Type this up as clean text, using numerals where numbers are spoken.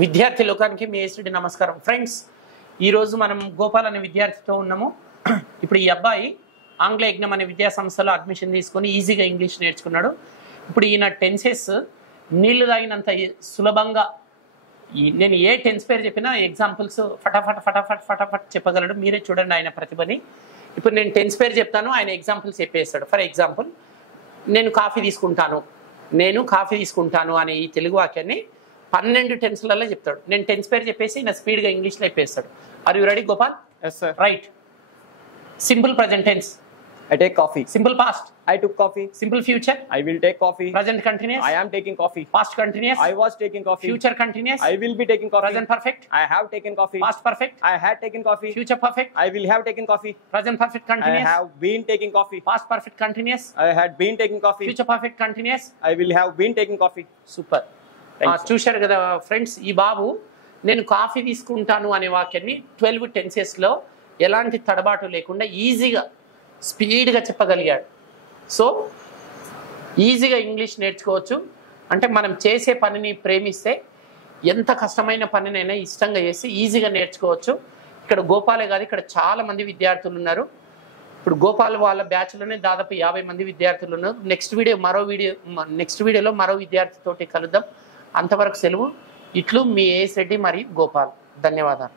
విద్యార్థి లోకానికి మీ ఏసీడి నమస్కారం. ఫ్రెండ్స్, ఈరోజు మనం గోపాల్ అనే విద్యార్థితో ఉన్నాము. ఇప్పుడు ఈ అబ్బాయి ఆంగ్ల యజ్ఞం అనే విద్యా సంస్థలో అడ్మిషన్ తీసుకొని ఈజీగా ఇంగ్లీష్ నేర్చుకున్నాడు. ఇప్పుడు ఈయన టెన్సెస్ నీళ్లు తాగినంత సులభంగా నేను ఏ టెన్స్ పేరు చెప్పినా ఎగ్జాంపుల్స్ ఫటాఫట్ ఫటాఫట్ ఫటాఫట్ చెప్పగలడు. మీరే చూడండి ఆయన ప్రతిభని. ఇప్పుడు నేను టెన్స్ పేరు చెప్తాను, ఆయన ఎగ్జాంపుల్స్ చెప్పేస్తాడు. ఫర్ ఎగ్జాంపుల్, నేను కాఫీ తీసుకుంటాను అనే ఈ తెలుగు వాక్యాన్ని 12 టెన్స్లలో చెప్తాడు. నేను టెన్స్ పేరు చెప్పేసి నా స్పీడ్గా ఇంగ్లీష్లో చెప్పేస్తాడు. Are you ready Gopal? Yes, sir. Right. Simple present tense. I take coffee. Simple past. I took coffee. Simple future. I will take coffee. Present continuous. I am taking coffee. Past continuous. I was taking coffee. Future continuous. I will be taking coffee. Present perfect. I have taken coffee. Past perfect. I had taken coffee. Future perfect. I will have taken coffee. Present perfect I continuous. have been taking coffee. Past perfect continuous. I had been taking coffee. Future perfect continuous. I will have been taking coffee. Super. Thanks, sir. చూశారు కదా friends, ఈ బాబు నేను coffee తీసుకుంటాను అనే వాక్యాన్ని 12 టెన్సెస్లో ఎలాంటి తడబాటు లేకుండా ఈజీగా స్పీడ్గా చెప్పగలిగాడు. సో ఈజీగా ఇంగ్లీష్ నేర్చుకోవచ్చు. అంటే మనం చేసే పనిని ప్రేమిస్తే ఎంత కష్టమైన పనినైనా ఇష్టంగా చేసి ఈజీగా నేర్చుకోవచ్చు. ఇక్కడ గోపాలే కాదు, ఇక్కడ చాలామంది విద్యార్థులు ఉన్నారు. ఇప్పుడు గోపాల్ వాళ్ళ బ్యాచ్లోనే దాదాపు 50 మంది విద్యార్థులు ఉన్నారు. నెక్స్ట్ వీడియోలో మరో విద్యార్థితోటి కలుద్దాం. అంతవరకు సెలవు. ఇట్లు మీ ఏఎస్ రెడ్డి మరియు గోపాల్. ధన్యవాదాలు.